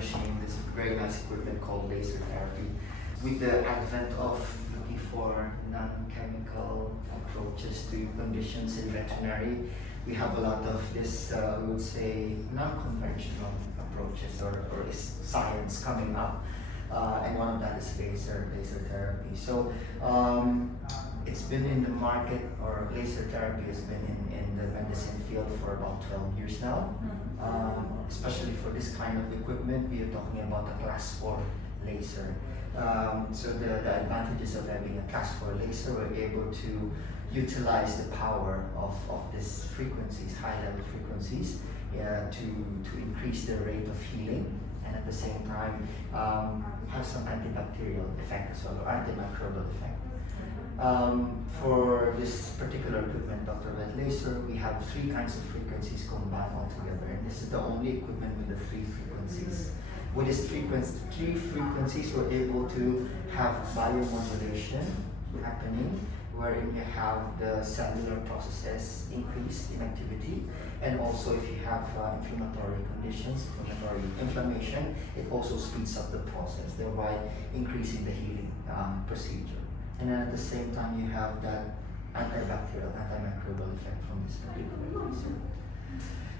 machine, this very nice equipment called laser therapy. With the advent of looking for non-chemical approaches to conditions in veterinary, we have a lot of this, we would say, non-conventional approaches or science coming up. And one of that is laser therapy. So it's been in the market, or laser therapy has been in the medicine field for about 12 years now. Especially for this kind of equipment, we are talking about a class 4 laser. So the advantages of having a class 4 laser, we're able to utilize the power of these frequencies, high-level frequencies, to increase the rate of healing, and at the same time have some antibacterial effect as well, or antimicrobial effect. For this particular equipment, DoctorVet laser, we have 3 kinds of frequencies combined all together, and this is the only equipment with the 3 frequencies. With these 3 frequencies, we're able to have biomodulation happening, wherein you have the cellular processes increased in activity, and also if you have inflammatory conditions, inflammation, it also speeds up the process, thereby increasing the healing procedure. And then at the same time, you have that antibacterial, antimicrobial effect from this particular laser.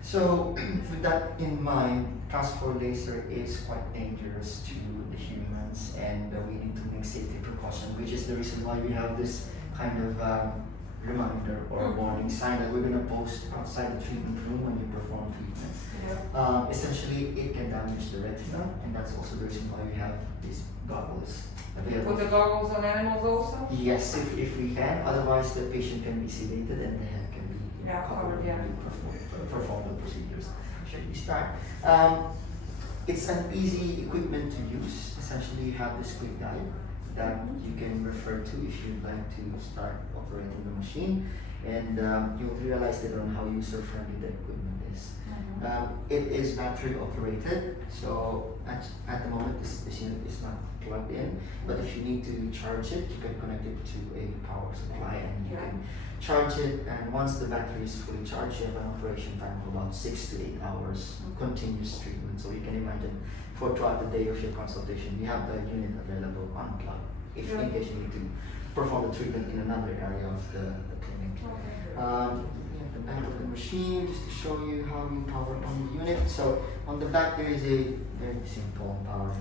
So with that in mind, class 4 laser is quite dangerous to the humans, and we need to make safety precautions, which is the reason why we have this kind of reminder or warning sign that we're going to post outside the treatment room when you perform treatment. Essentially, it can damage the retina, and that's also the reason why we have these goggles available. Put the goggles on animals also? Yes, if we can. Otherwise, the patient can be sedated and the head can be covered and perform the procedures. Should we start? It's an easy equipment to use. Essentially, you have this quick guide that you can refer to if you'd like to start operating the machine, and you'll realize later on how user-friendly the equipment is. It is battery operated, so at the moment this unit is not plugged in, but if you need to charge it, you can connect it to a power supply and you can charge it, and once the battery is fully charged, you have an operation time of about 6 to 8 hours continuous treatment. So you can imagine throughout the day of your consultation, you have the unit available unplugged if in case you need to perform the treatment in another area of the clinic. The back of the machine, just to show you how you power on the unit. So on the back there is a very simple power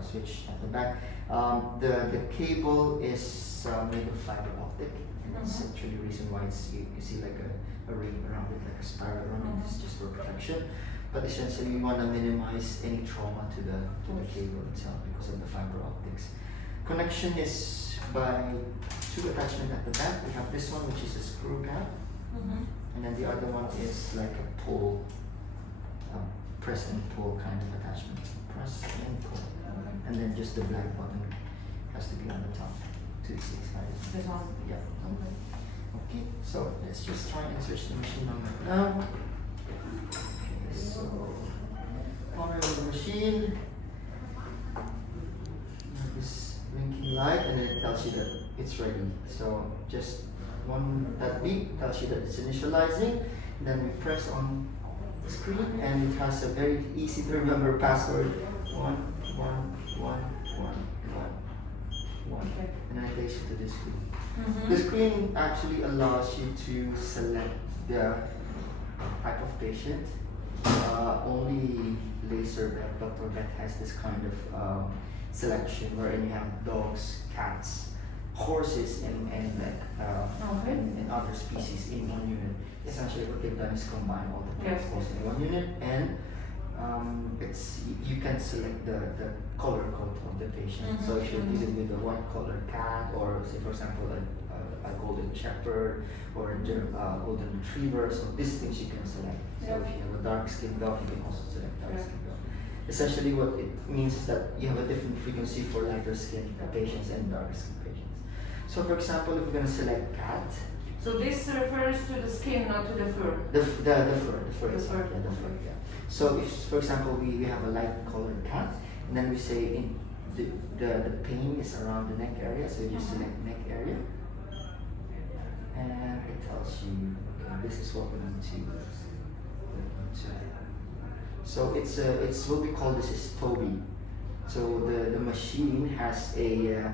switch at the back. The cable is made of fiber optic, and that's actually the reason why it's, you see like a ring around it, like a spiral around it. It's just for protection. But essentially, we want to minimize any trauma to the cable itself because of the fiber optics. Connection is by 2 attachments at the back. We have this one, which is a screw cap, and then the other one is like a pull, press and pull kind of attachment. Press and pull, and then just the black button has to be on the top to excited. This one? Yeah. Okay, so let's just try and switch the machine on right now. So, power the machine. This blinking light, and then it tells you that it's ready. So just that beep tells you that it's initializing. Then we press on the screen, and it has a very easy to remember password: 11111, and then it takes you to the screen. The screen actually allows you to select the type of patient. Only DoctorVet has this kind of selection wherein you have dogs, cats, horses, and other species in one unit. Essentially, what they've done is combine all the protocols in one unit, and you can select the color code of the patient. So if you're dealing with a white collar cat, or say for example a golden shepherd or a golden retriever, so these things you can select. So if you have a dark skinned dog, you can also select dark skinned dog. Essentially, what it means is that you have a different frequency for lighter skinned patients and darker skinned patients. So for example, if we're going to select cat. So this refers to the skin, not to the fur? The fur. Yeah. So if, for example, we have a light colored cat, and then we say the pain is around the neck area, so you just select neck area. And it tells you, okay, this is what we need to So it's what we call this is Toby. So the machine has a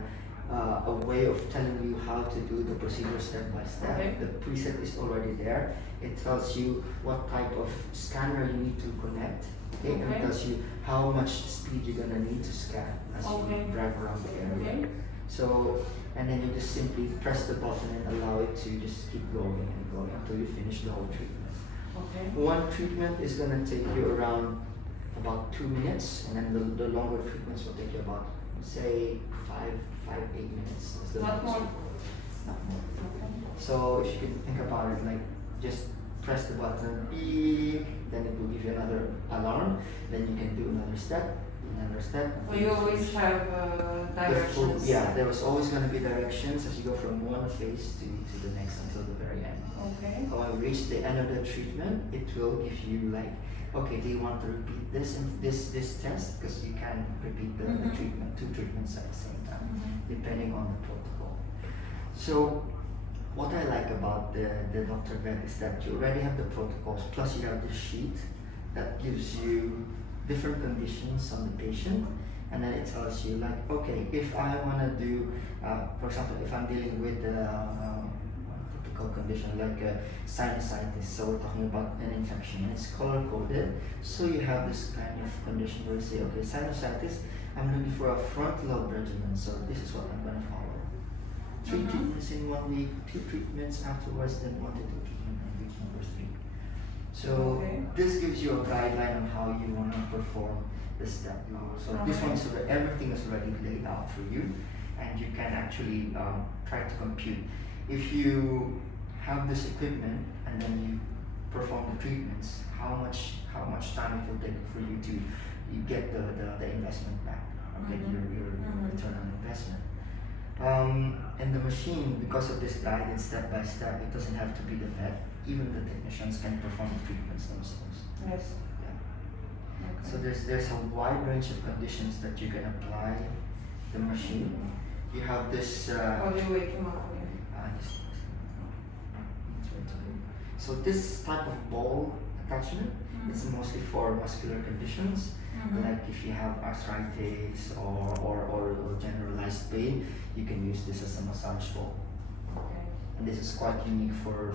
way of telling you how to do the procedure step by step. Okay. The preset is already there. It tells you what type of scanner you need to connect. Okay, and it Okay. tells you how much speed you're gonna need to scan as Okay. you drive around the area. Okay. So, and then you just simply press the button and allow it to just keep going and going until you finish the whole treatment. Okay. One treatment is gonna take you around about 2 minutes, and then the longer treatments will take you about, say, 8 minutes. That's the Not longest. more. Not more. Okay. So if you can think about it, like just press the button, beep, then it will give you another alarm. Then you can do another step. Well, you always have directions. There was always going to be directions as you go from one phase to the next until the very end. Okay. So when you reach the end of the treatment, it will give you like, okay, do you want to repeat this and this test? Because you can repeat the treatment, 2 treatments at the same time, depending on the protocol. So what I like about the DoctorVet is that you already have the protocols, plus you have the sheet that gives you different conditions on the patient, and then it tells you like, okay, if I want to do, for example, if I'm dealing with a typical condition like sinusitis, so we're talking about an infection, and it's color coded, so you have this kind of condition where you say, okay, sinusitis, I'm looking for a front lobe regimen, so this is what I'm going to follow. 3 treatments in 1 week, 2 treatments afterwards, then 1 to 2 treatments in week number 3. So Okay. this gives you a guideline on how you want to perform the step. So this one is already, everything is already laid out for you, and you can actually try to compute. If you have this equipment and then you perform the treatments, how much time it will take for you to get the investment back, or get your return on investment. And the machine, because of this guidance step by step, it doesn't have to be the vet. Even the technicians can perform the treatments themselves. Yes. Yeah. Okay. So there's a wide range of conditions that you can apply the machine. You have this. How do you wake him up again? So this type of ball attachment, it's mostly for muscular conditions. Like if you have arthritis or generalized pain, you can use this as a massage ball. Okay. And this is quite unique for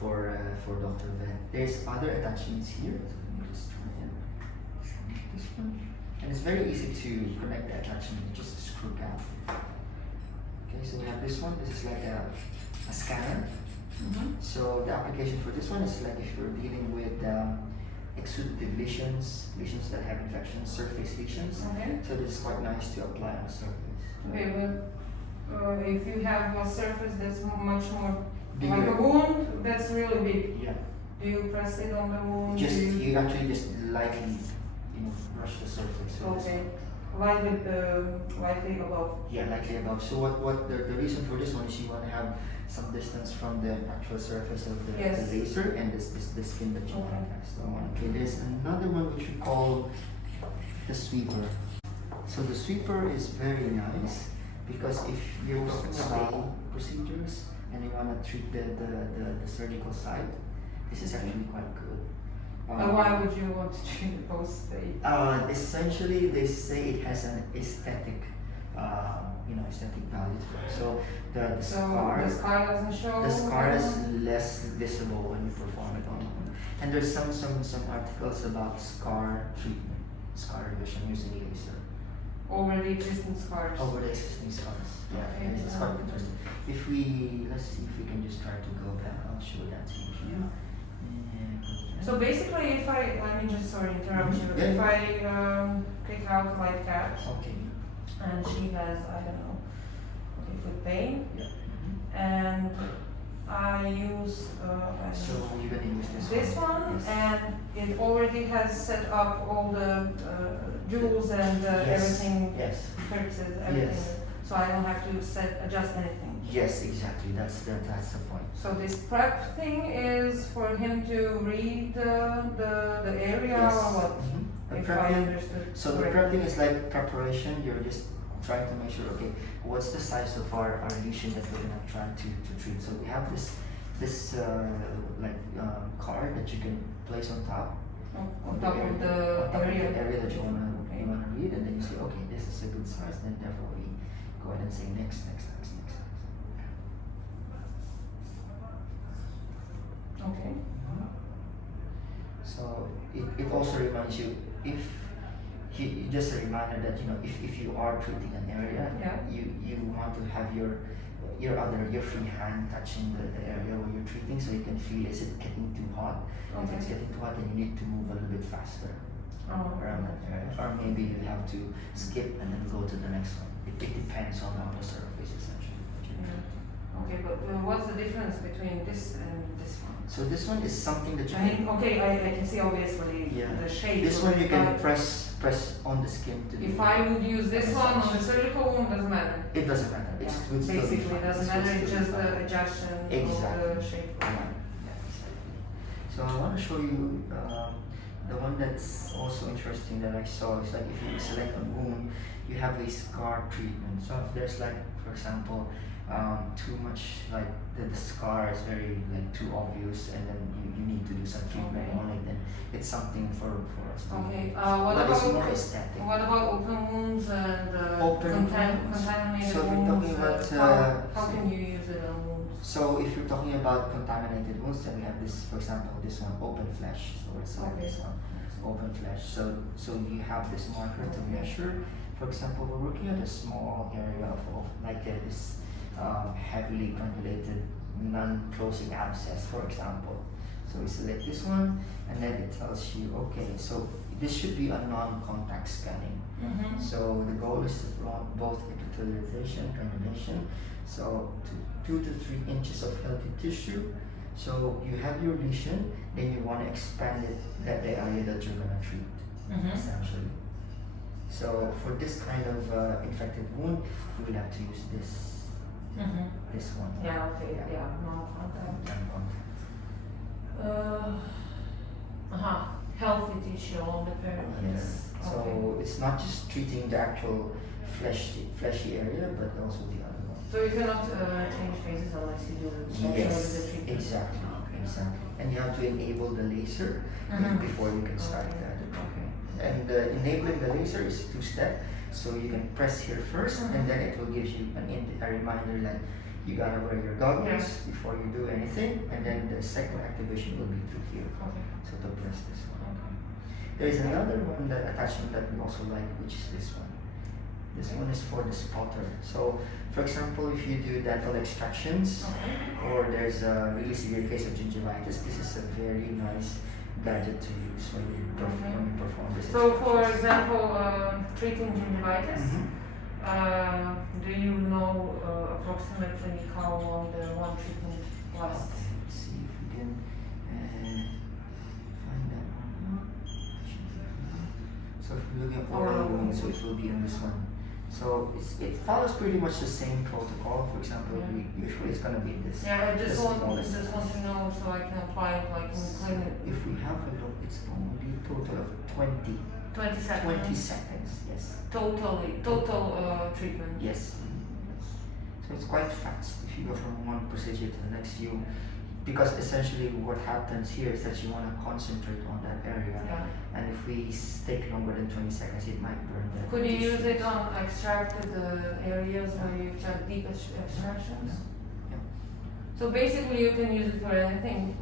DoctorVet. There's other attachments here. So let me just try and connect this one. And it's very easy to connect the attachment, just a screw cap. Okay, so we have this one. This is like a scanner. So the application for this one is like if you're dealing with exudative lesions that have infections, surface lesions. Okay. So this is quite nice to apply on the surface. Okay, but if you have a surface that's much more Bigger. like a wound, that's really big. Yeah. Do you press it on the wound? You actually just lightly, brush the surface. So Okay. Lightly above. Yeah, lightly above. So what the reason for this one is you want to have some distance from the actual surface of the Yes. laser and the skin that you want Okay. to test on. Okay, there's another one which we call the sweeper. So the sweeper is very nice because if you're small procedures and you want to treat the surgical site, this is actually quite good. Why would you want to treat both states? Essentially, they say it has an aesthetic, aesthetic value to it. So the scar doesn't show. the scar is less visible when you perform it on. And there's some articles about scar treatment, scar revision using laser Over the existing scars. over the existing scars. Yeah, Okay. it's quite interesting. Let's see if we can just try to go back. I'll show that to you here. So basically, if let me just interrupt you. Yeah. If I take out my cat Okay. and she has, foot pain, Yeah. and I use So you're gonna use this one, Yes. and it already has set up all the jewels and Yes. everything, Yes. purposes, everything. Yes. So I don't have to adjust anything. Yes, exactly. That's the point. So this prep thing is for him to read the area Yes. or what? Mhm. The If I prepping- understood. So the correctly. prepping is like preparation. You're just trying to make sure, okay, what's the size of our lesion that we're gonna try to treat. So we have this card that you can place on top, On top of the area. That you wanna read, and then you say, okay, this is a good size. Then therefore we go ahead and say next. Okay. So it also reminds you, if just a reminder that if you are treating an area, you want to have your free hand touching the area where you're treating, so you can feel, is it getting too hot? If it's getting too hot, then you need to move a little bit faster around that area, or maybe you have to skip and then go to the next one. It depends on the surface essentially. Okay, but what's the difference between this and this one? So this one is something that you I can see obviously the shape. This one you can press on the skin to do. If I would use this one on the surgical wound, doesn't matter. It doesn't matter. It's basically doesn't matter. It's just the adjustment of the shape. So I want to show you the one that's also interesting that I saw is like if you select a wound, you have a scar treatment. So if there's like, for example, too much, like the scar is very too obvious, and then you need to do some treatment on it, then it's something for us to do. What it's more aesthetic. What about open wounds and contaminated so wounds? If you're talking about, how can you use it on wounds? So if you're talking about contaminated wounds, then we have this, for example, this one, open flesh. So it's like this one, open flesh. So you have this marker to measure. For example, we're working at a small area of this heavily granulated non-closing abscess, for example. So we select this one, and then it tells you, okay, so this should be a non-contact scanning. So the goal is to prevent both epithelialization and granulation. So 2 to 3 inches of healthy tissue. So you have your lesion, then you want to expand it, the area that you're going to treat, essentially. So for this kind of infected wound, we will have to use this. This one. Non-contact. Healthy tissue on the perimeter. Yes. So it's not just treating the actual fleshy area, but also the other one. So you cannot change phases unless you do the treatment. Exactly. And you have to enable the laser before you can start that. And enabling the laser is 2-step. So you can press here first, and then it will give you a reminder that you gotta wear your goggles before you do anything, and then the second activation will be through here. So to press this one. There is another one, that attachment that we also like, which is this one. This one is for the spotter. So, for example, if you do dental extractions, or there's a really severe case of gingivitis, this is a very nice gadget to use when you perform this. So, for example, treating gingivitis, do you know approximately how long the one treatment lasts? Let's see if we can find that one. So if we're looking at oral wounds, so it will be in this one. So it follows pretty much the same protocol. For example, usually it's going to be this. I just want to know so I can apply it like in clinic. If we have a look, it's only a total of 20 seconds, yes. Total treatment. Yes. So it's quite fast if you go from one procedure to the next. Because essentially what happens here is that you want to concentrate on that area, and if we take longer than 20 seconds, it might burn that. Could you use it on extracted areas where you have deep extractions? So basically you can use it for anything.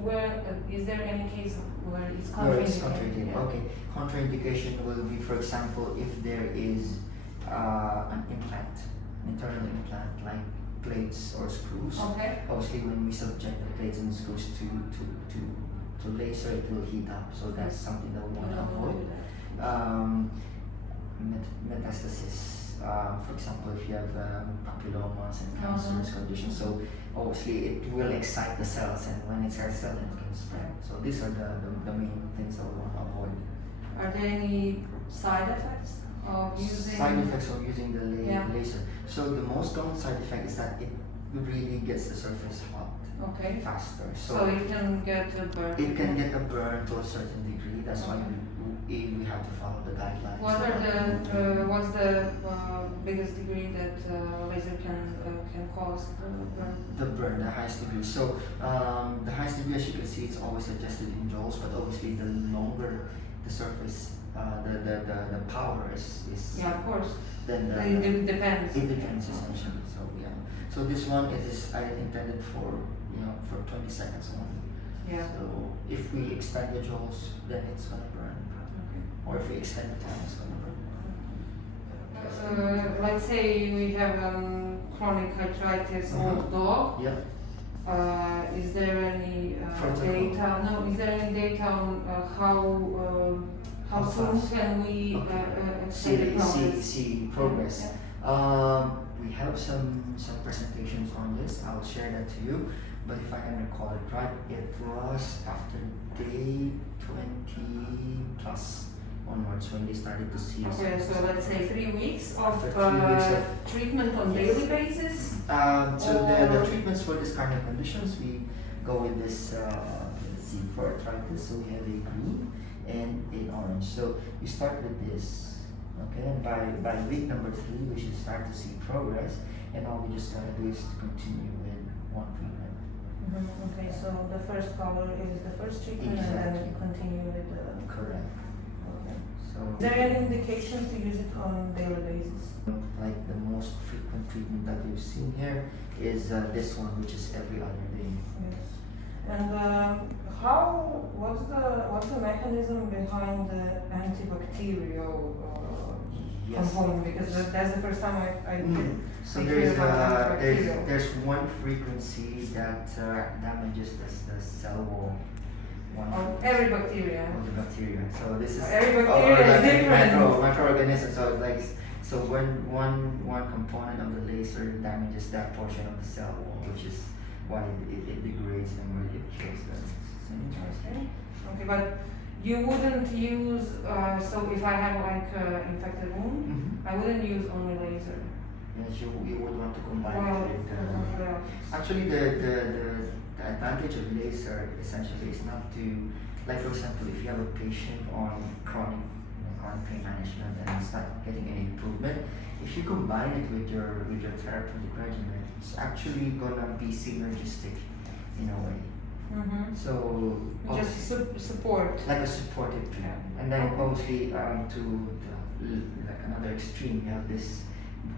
Where is there any case where it's contraindicated? Okay, contraindication will be, for example, if there is an implant, an internal implant, like plates or screws. Obviously, when we subject the plates and screws to laser, it will heat up. So that's something that we want to avoid. Metastasis, for example, if you have papillomas and cancerous conditions, so obviously it will excite the cells, and when it excites cells, it can spread. So these are the main things that we want to avoid. Are there any side effects of using the laser? So the most common side effect is that it really gets the surface hot faster. So it can get a burn. It can get a burn to a certain degree. That's why we have to follow the guidelines. What's the biggest degree that laser can cause the burn? The burn, the highest degree. So the highest degree, as you can see, it's always adjusted in joules, but obviously the longer the surface, the power is. Yeah, of course. Then it depends. It depends essentially. So yeah. So this one it is intended for for 20 seconds only. Yeah. So if we extend the joules, then it's gonna burn. Okay. Or if we extend the time, it's gonna burn. Let's say we have chronic arthritis old dog. Yep. Is there any data? No. Is there any data on how soon can we see progress? Yeah. We have some presentations on this. I'll share that to you. But if I can recall it right, it was after day 20 plus onwards when they started to see. Okay, so let's say 3 weeks of 3 weeks of treatment on daily basis. So the treatments for this kind of conditions, we go with this. Let's see, for arthritis, so we have a green and an orange. So you start with this, okay, and by week number 3, we should start to see progress. And all we just gotta do is to continue with one treatment. Okay, so the first color is the first treatment, exactly. And then you continue with the. Correct. Okay. So. Is there any indications to use it on daily basis? Like the most frequent treatment that we've seen here is this one, which is every other day. Yes. And what's the mechanism behind the antibacterial component? Because that's the first time I So there's one frequency that damages the cell wall. Every bacteria. Of the bacteria. So this is every bacteria is different. Microorganisms. So when one component of the laser damages that portion of the cell wall, which is why it degrades them or it kills them. Okay, but you wouldn't use, so if I have like infected wound, I wouldn't use only laser. Yes, you would want to combine it with actually the advantage of laser essentially is not to, like for example, if you have a patient on chronic pain management and it's not getting any improvement, if you combine it with your therapeutic regimen, it's actually gonna be synergistic in a way. So just support, like a supportive treatment, and then obviously to like another extreme, you have this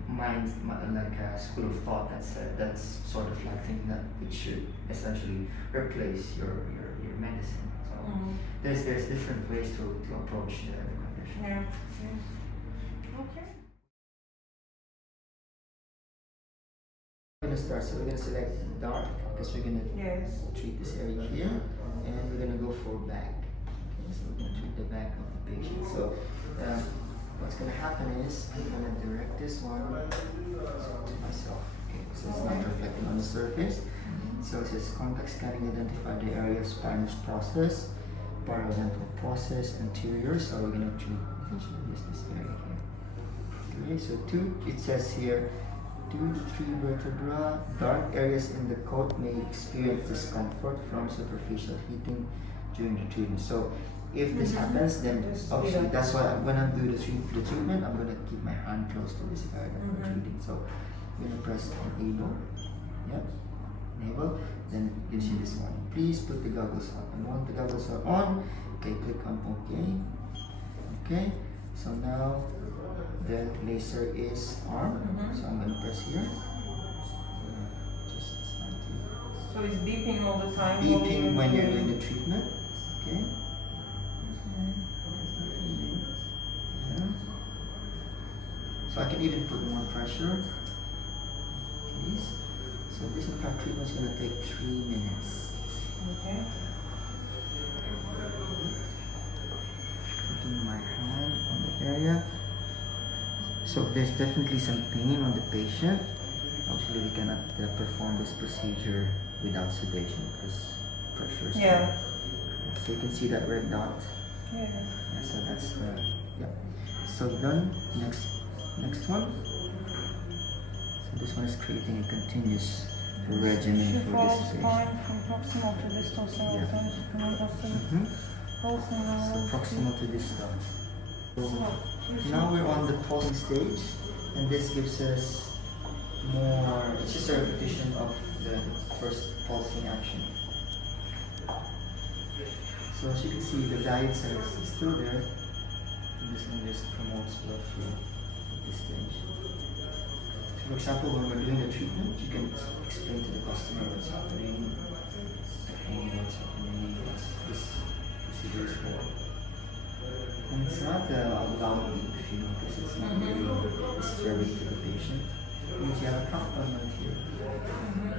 mind like a school of thought that's sort of like thinking that it should essentially replace your medicine. So there's different ways to approach the condition. Yeah. Yes. Okay. We're gonna start. So we're gonna select dark because we're gonna treat this area here, and we're gonna go for back. Okay, so we're gonna treat the back of the patient. So what's gonna happen is I'm gonna direct this one to myself. Okay, so it's not reflecting on the surface. So it says contact scanning, identify the area of spinous process, parodontal process, anterior. So we're gonna treat essentially this area here. Okay, so it says here 2 to 3 vertebra, dark areas in the coat may experience discomfort from superficial heating during the treatment. So if this happens, then obviously that's why I'm gonna do the treatment. I'm gonna keep my hand close to this area that we're treating. So I'm gonna press enable. Yep, enable. Then it gives you this one. Please put the goggles on. And once the goggles are on, okay, click on OK. Okay. So now the laser is on. So I'm gonna press here. Just so it's beeping all the time. Beeping when you're doing the treatment. Okay. So I can even put more pressure, please. So this entire treatment is going to take 3 minutes. Okay. Putting my hand on the area. So there's definitely some pain on the patient. Actually, we cannot perform this procedure without sedation because pressure is high. So you can see that red dot. Yeah, so that's the, so done. Next one. So this one is creating a continuous regimen for this patient. From proximal to distal cell. So proximal to distal. So now we're on the pulsing stage, and this gives us more, it's just a repetition of the first pulsing action. So as you can see, the diet size is still there, and this one just promotes blood flow at this stage. So for example, when we're doing the treatment, you can explain to the customer what's happening, what this procedure is for. And it's not a loud beep, if you notice, it's not really disturbing to the patient. You have a countdown right here.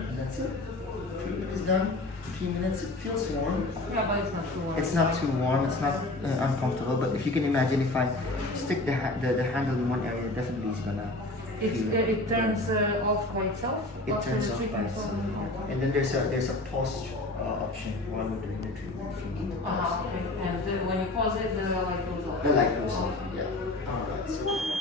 And that's it. Treatment is done. 3 minutes, it feels warm. Yeah, but it's not too warm. It's not too warm, it's not uncomfortable, but if you can imagine, if I stick the handle in one area, definitely it's gonna it turns off by itself? It after turns the off by treatment? itself. And then there's a pause option while we're doing the treatment if you need to pause. Okay. And when you pause it, the light goes off? The light goes off, yeah. Alright, so